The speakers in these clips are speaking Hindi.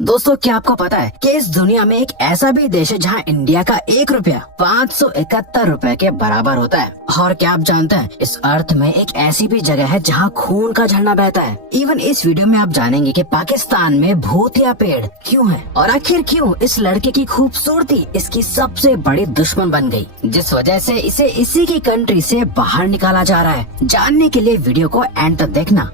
दोस्तों क्या आपको पता है कि इस दुनिया में एक ऐसा भी देश है जहां इंडिया का 1 रुपया 571 रुपए के बराबर होता है। और क्या आप जानते हैं इस अर्थ में एक ऐसी भी जगह है जहां खून का झरना बहता है। इवन इस वीडियो में आप जानेंगे कि पाकिस्तान में भूतिया पेड़ क्यों है और आखिर क्यों इस लड़के की खूबसूरती इसकी सबसे बड़ी दुश्मन बन गई, जिस वजह से इसे इसी की कंट्री से बाहर निकाला जा रहा है। जानने के लिए वीडियो को एंड तक देखना।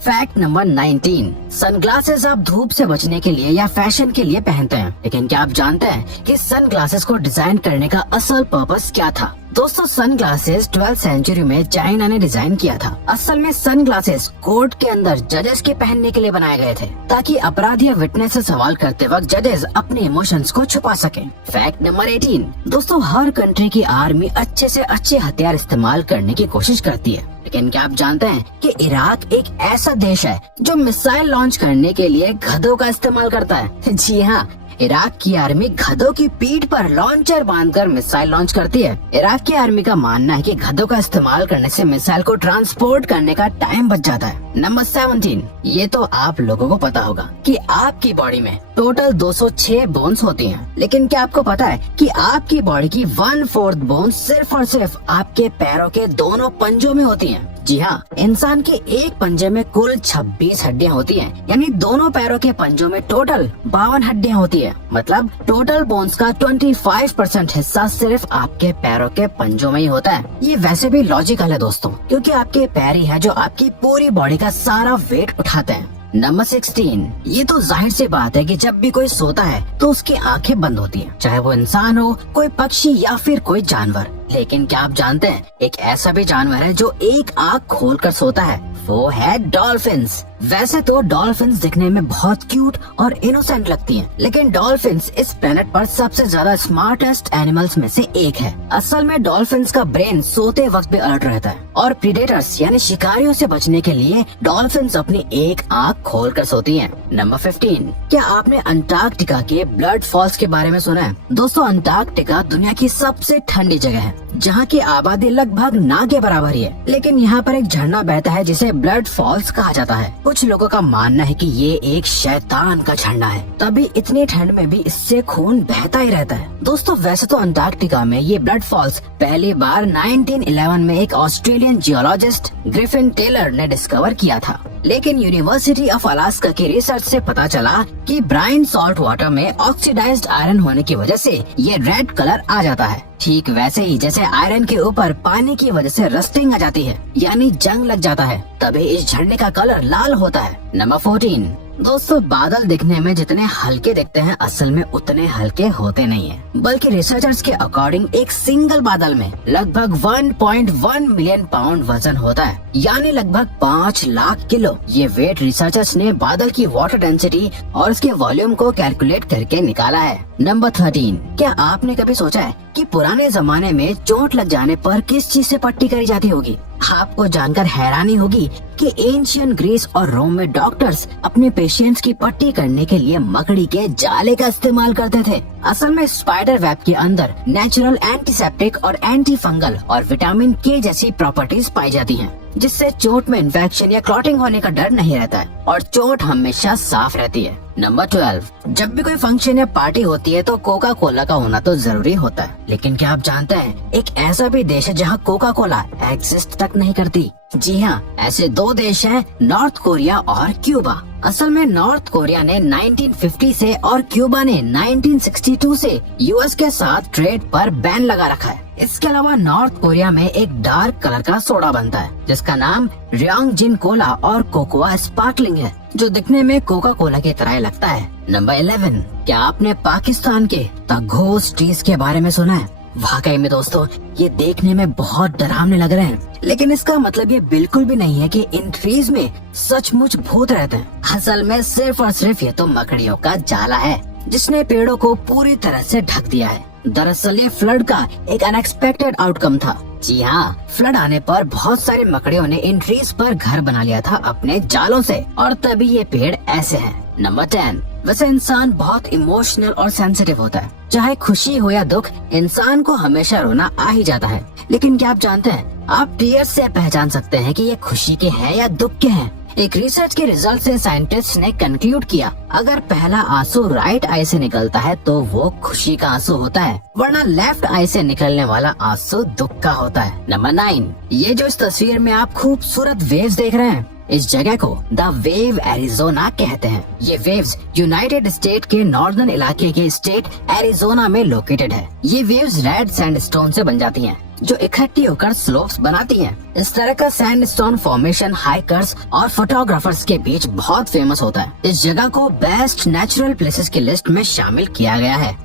फैक्ट नंबर 19, सनग्लासेस आप धूप से बचने के लिए या फैशन के लिए पहनते हैं, लेकिन क्या आप जानते हैं कि सनग्लासेस को डिजाइन करने का असल पर्पस क्या था? दोस्तों सनग्लासेस 12th सेंचुरी में चाइना ने डिजाइन किया था। असल में सनग्लासेस कोर्ट के अंदर जजेस के पहनने के लिए बनाए गए थे, ताकि अपराधी या विटनेस से सवाल करते वक्त जजेस अपने इमोशंस को छुपा सकें। फैक्ट नंबर 18, दोस्तों हर कंट्री की आर्मी अच्छे से अच्छे हथियार इस्तेमाल करने की कोशिश करती है, लेकिन क्या आप जानते हैं कि इराक एक ऐसा देश है जो मिसाइल लॉन्च करने के लिए गधों का इस्तेमाल करता है। जी हाँ, इराक की आर्मी गधों की पीठ पर लॉन्चर बांधकर मिसाइल लॉन्च करती है। इराक की आर्मी का मानना है कि गधों का इस्तेमाल करने से मिसाइल को ट्रांसपोर्ट करने का टाइम बच जाता है। नंबर 17, ये तो आप लोगों को पता होगा कि आपकी बॉडी में टोटल 206 बोन्स होती हैं, लेकिन क्या आपको पता है कि आपकी बॉडी की 1/4 बोन सिर्फ और सिर्फ आपके पैरों के दोनों पंजों में होती हैं। जी हाँ, इंसान के एक पंजे में कुल 26 हड्डियाँ होती हैं, यानी दोनों पैरों के पंजों में टोटल 52 हड्डियाँ होती है। मतलब टोटल बोन्स का 25% हिस्सा सिर्फ आपके पैरों के पंजों में ही होता है। ये वैसे भी लॉजिकल है दोस्तों, क्योंकि आपके पैर ही है जो आपकी पूरी बॉडी का सारा वेट उठाते हैं। नंबर 16, ये तो जाहिर सी बात है कि जब भी कोई सोता है तो उसकी आंखें बंद होती हैं, चाहे वो इंसान हो, कोई पक्षी या फिर कोई जानवर। लेकिन क्या आप जानते हैं एक ऐसा भी जानवर है जो एक आंख खोलकर सोता है? वो है डॉल्फिन्स। वैसे तो डॉल्फिन्स दिखने में बहुत क्यूट और इनोसेंट लगती हैं, लेकिन डॉल्फिन्स इस प्लेनेट पर सबसे ज्यादा स्मार्टेस्ट एनिमल्स में से एक है। असल में डॉल्फिन्स का ब्रेन सोते वक्त भी अलर्ट रहता है और प्रीडेटर्स यानी शिकारियों से बचने के लिए डॉल्फिन्स अपनी एक आंख खोलकर सोती हैं। नंबर 15, क्या आपने अंटार्कटिका के ब्लड फॉल्स के बारे में सुना है? दोस्तों अंटार्कटिका दुनिया की सबसे ठंडी जगह है, जहाँ की आबादी लगभग ना के बराबर ही है, लेकिन यहाँ पर एक झरना बहता है जिसे ब्लड फॉल्स कहा जाता है। कुछ लोगों का मानना है कि ये एक शैतान का झरना है, तभी इतनी ठंड में भी इससे खून बहता ही रहता है। दोस्तों वैसे तो अंटार्कटिका में ये ब्लड फॉल्स पहली बार 1911 में एक ऑस्ट्रेलियन जियोलॉजिस्ट ग्रिफिन टेलर ने डिस्कवर किया था, लेकिन यूनिवर्सिटी ऑफ अलास्का की रिसर्च से पता चला कि ब्राइन सॉल्ट वाटर में ऑक्सीडाइज्ड आयरन होने की वजह से ये रेड कलर आ जाता है। ठीक वैसे ही जैसे आयरन के ऊपर पानी की वजह से रस्टिंग आ जाती है, यानी जंग लग जाता है, तभी इस झरने का कलर लाल होता है। नंबर 14, दोस्तों बादल दिखने में जितने हल्के दिखते हैं असल में उतने हल्के होते नहीं हैं, बल्कि रिसर्चर्स के अकॉर्डिंग एक सिंगल बादल में लगभग 1.1 मिलियन पाउंड वजन होता है, यानी लगभग 5 लाख किलो। ये वेट रिसर्चर्स ने बादल की वाटर डेंसिटी और उसके वॉल्यूम को कैलकुलेट करके निकाला है। नंबर 13, क्या आपने कभी सोचा है कि पुराने जमाने में चोट लग जाने पर किस चीज से पट्टी करी जाती होगी? आपको जानकर हैरानी होगी कि एंशियंट ग्रीस और रोम में डॉक्टर्स अपने पेशेंट्स की पट्टी करने के लिए मकड़ी के जाले का इस्तेमाल करते थे। असल में स्पाइडर वेब के अंदर नेचुरल एंटीसेप्टिक और एंटी फंगल और विटामिन के जैसी प्रॉपर्टीज पाई जाती हैं, जिससे चोट में इन्फेक्शन या क्लॉटिंग होने का डर नहीं रहता है और चोट हमेशा साफ रहती है। नंबर 12, जब भी कोई फंक्शन या पार्टी होती है तो कोका कोला का होना तो जरूरी होता है, लेकिन क्या आप जानते हैं एक ऐसा भी देश है जहाँ कोका कोला एग्जिस्ट तक नहीं करती? जी हाँ, ऐसे 2 देश हैं, नॉर्थ कोरिया और क्यूबा। असल में नॉर्थ कोरिया ने 1950 से और क्यूबा ने 1962 से यूएस के साथ ट्रेड पर बैन लगा रखा है। इसके अलावा नॉर्थ कोरिया में एक डार्क कलर का सोडा बनता है जिसका नाम रियांग जिन कोला और कोकोआ स्पार्कलिंग है, जो दिखने में कोका कोला की तरह लगता है। नंबर 11, क्या आपने पाकिस्तान के द घोस्ट ट्रीज के बारे में सुना है? वाकई में दोस्तों ये देखने में बहुत डरावने लग रहे हैं, लेकिन इसका मतलब ये बिल्कुल भी नहीं है कि इन ट्रीज में सचमुच भूत रहते हैं। असल में सिर्फ और सिर्फ ये तो मकड़ियों का जाला है जिसने पेड़ों को पूरी तरह से ढक दिया है। दरअसल ये फ्लड का एक अनएक्सपेक्टेड आउटकम था। जी हाँ, फ्लड आने पर बहुत सारी मकड़ियों ने इन ट्रीज पर घर बना लिया था अपने जालों से, और तभी ये पेड़ ऐसे हैं। नंबर 10, वैसे इंसान बहुत इमोशनल और सेंसिटिव होता है, चाहे खुशी हो या दुख, इंसान को हमेशा रोना आ ही जाता है। लेकिन क्या आप जानते हैं आप टीयर्स से पहचान सकते हैं कि ये खुशी के हैं या दुख के हैं? एक रिसर्च के रिजल्ट से साइंटिस्ट ने कंक्लूड किया, अगर पहला आंसू राइट आई से निकलता है तो वो खुशी का आंसू होता है, वरना लेफ्ट आई से निकलने वाला आंसू दुख का होता है। नंबर 9, ये जो इस तस्वीर में आप खूबसूरत वेव्स देख रहे हैं, इस जगह को द वेव एरिजोना कहते हैं। ये वेव्स यूनाइटेड स्टेट के नॉर्दर्न इलाके के स्टेट एरिजोना में लोकेटेड है। ये वेव्स रेड सैंडस्टोन से बन जाती हैं, जो इकट्ठी होकर स्लोप्स बनाती हैं। इस तरह का सैंडस्टोन फॉर्मेशन हाइकर्स और फोटोग्राफर्स के बीच बहुत फेमस होता है। इस जगह को बेस्ट नेचुरल प्लेसेस की लिस्ट में शामिल किया गया है।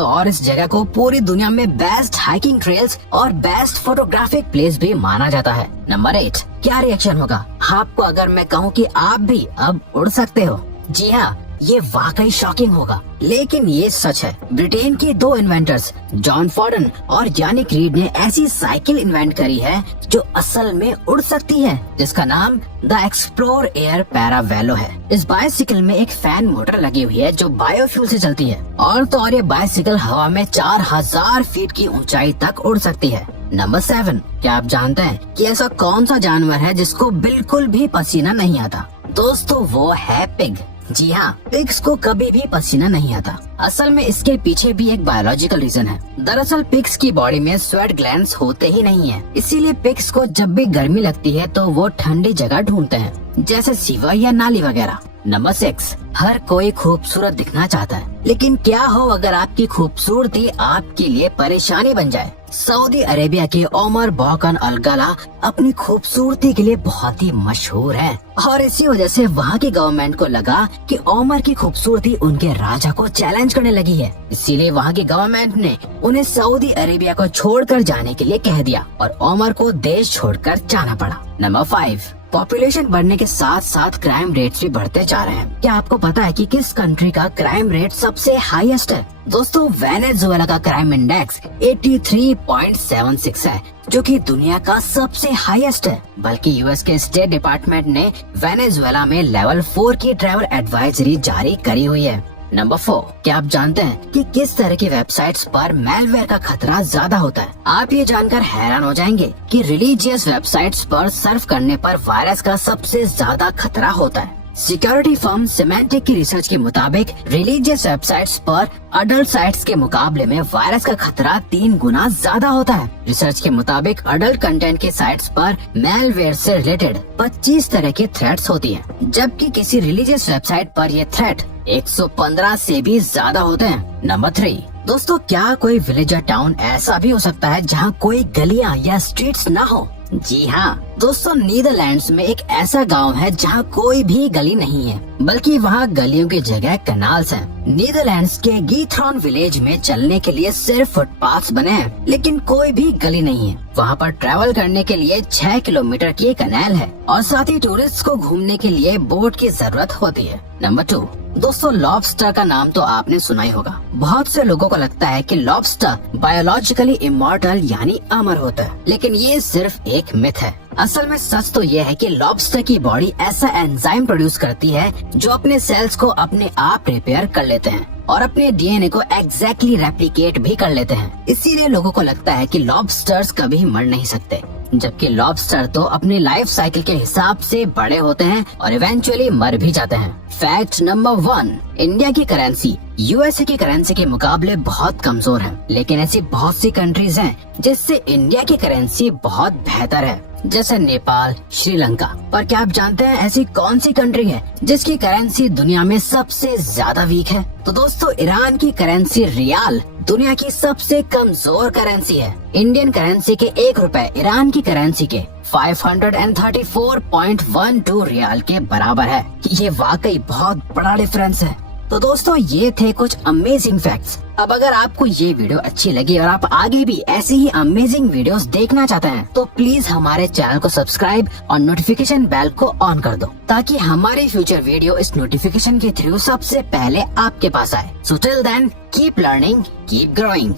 और इस जगह को पूरी दुनिया में बेस्ट हाइकिंग ट्रेल्स और बेस्ट फोटोग्राफिक प्लेस भी माना जाता है। नंबर 8, क्या रिएक्शन होगा आपको अगर मैं कहूँ कि आप भी अब उड़ सकते हो? जी हाँ, ये वाकई शॉकिंग होगा, लेकिन ये सच है। ब्रिटेन के 2 इन्वेंटर्स जॉन फॉर्डन और यानिक रीड ने ऐसी साइकिल इन्वेंट करी है जो असल में उड़ सकती है, जिसका नाम द एक्सप्लोर एयर पैरावेलो है। इस बाइसिकल में एक फैन मोटर लगी हुई है जो बायोफ्यूल से चलती है, और ये बाइसिकल हवा में 4000 फीट की ऊंचाई तक उड़ सकती है। नंबर 7, क्या आप जानते हैं कि ऐसा कौन सा जानवर है जिसको बिल्कुल भी पसीना नहीं आता? दोस्तों, वो है पिग। जी हाँ, पिग्स को कभी भी पसीना नहीं आता। असल में इसके पीछे भी एक बायोलॉजिकल रीजन है। दरअसल पिग्स की बॉडी में स्वेट ग्लैंड्स होते ही नहीं है, इसीलिए पिग्स को जब भी गर्मी लगती है तो वो ठंडी जगह ढूंढते हैं, जैसे सीवर या नाली वगैरह। नंबर 6, हर कोई खूबसूरत दिखना चाहता है, लेकिन क्या हो अगर आपकी खूबसूरती आपके लिए परेशानी बन जाए? सऊदी अरेबिया के ओमर बॉकन अल गला अपनी खूबसूरती के लिए बहुत ही मशहूर है, और इसी वजह से वहाँ की गवर्नमेंट को लगा कि ओमर की खूबसूरती उनके राजा को चैलेंज करने लगी है। इसीलिए वहाँ की गवर्नमेंट ने उन्हें सऊदी अरेबिया को छोड़कर जाने के लिए कह दिया और ओमर को देश छोड़कर जाना पड़ा। नंबर 5, पॉपुलेशन बढ़ने के साथ साथ क्राइम रेट्स भी बढ़ते जा रहे हैं। क्या आपको पता है कि किस कंट्री का क्राइम रेट सबसे हाईएस्ट है? दोस्तों, वेनेजुएला का क्राइम इंडेक्स 83.76 है, जो कि दुनिया का सबसे हाईएस्ट है। बल्कि यूएस के स्टेट डिपार्टमेंट ने वेनेजुएला में लेवल 4 की ट्रैवल एडवाइजरी जारी करी हुई है। नंबर 4, क्या आप जानते हैं कि किस तरह की वेबसाइट्स पर मैलवेयर का खतरा ज्यादा होता है? आप ये जानकर हैरान हो जाएंगे कि रिलीजियस वेबसाइट्स पर सर्फ करने पर वायरस का सबसे ज्यादा खतरा होता है। सिक्योरिटी फर्म सिमेंटिक की रिसर्च के मुताबिक रिलीजियस वेबसाइट्स पर अडल्ट साइट्स के मुकाबले में वायरस का खतरा 3 गुना ज्यादा होता है। रिसर्च के मुताबिक अडल्ट कंटेंट के साइट्स पर मैलवेयर से रिलेटेड 25 तरह की थ्रेट्स होती हैं, जबकि किसी रिलीजियस वेबसाइट पर ये थ्रेट 115 से भी ज्यादा होते हैं। नंबर 3, दोस्तों, क्या कोई विलेज या टाउन ऐसा भी हो सकता है जहाँ कोई गलियाँ या स्ट्रीट्स ना हो? जी हाँ दोस्तों, नीदरलैंड्स में एक ऐसा गांव है जहाँ कोई भी गली नहीं है, बल्कि वहाँ गलियों की जगह कैनाल्स हैं। नीदरलैंड्स के गीथ्रॉन विलेज में चलने के लिए सिर्फ फुटपाथ्स बने हैं, लेकिन कोई भी गली नहीं है। वहाँ पर ट्रैवल करने के लिए 6 किलोमीटर की कैनाल है, और साथ ही टूरिस्ट को घूमने के लिए बोट की जरूरत होती है। नंबर 2, दोस्तों, लॉबस्टर का नाम तो आपने सुना ही होगा। बहुत से लोगों को लगता है कि लॉबस्टर बायोलॉजिकली इमॉर्टल यानी अमर होता है, लेकिन ये सिर्फ एक मिथ है। असल में सच तो ये है कि लॉबस्टर की बॉडी ऐसा एंजाइम प्रोड्यूस करती है जो अपने सेल्स को अपने आप रिपेयर कर लेते हैं और अपने डीएनए को एग्जैक्टली रेप्लिकेट भी कर लेते हैं। इसीलिए लोगों को लगता है कि लॉबस्टर्स कभी मर नहीं सकते, जबकि लॉबस्टर तो अपनी लाइफ साइकिल के हिसाब से बड़े होते हैं और इवेंचुअली मर भी जाते हैं। फैक्ट नंबर 1, इंडिया की करेंसी यूएसए की करेंसी के मुकाबले बहुत कमजोर है, लेकिन ऐसी बहुत सी कंट्रीज हैं जिससे इंडिया की करेंसी बहुत बेहतर है, जैसे नेपाल, श्रीलंका। पर क्या आप जानते हैं ऐसी कौन सी कंट्री है जिसकी करेंसी दुनिया में सबसे ज्यादा वीक है? तो दोस्तों, ईरान की करेंसी रियाल दुनिया की सबसे कमजोर करेंसी है। इंडियन करेंसी के 1 रुपए ईरान की करेंसी के 534.12 रियाल के बराबर है। ये वाकई बहुत बड़ा डिफरेंस है। तो दोस्तों, ये थे कुछ अमेजिंग फैक्ट्स। अब अगर आपको ये वीडियो अच्छी लगी और आप आगे भी ऐसी ही अमेजिंग वीडियोस देखना चाहते हैं, तो प्लीज हमारे चैनल को सब्सक्राइब और नोटिफिकेशन बेल को ऑन कर दो, ताकि हमारी फ्यूचर वीडियो इस नोटिफिकेशन के थ्रू सबसे पहले आपके पास आए। So till then, keep learning, keep growing.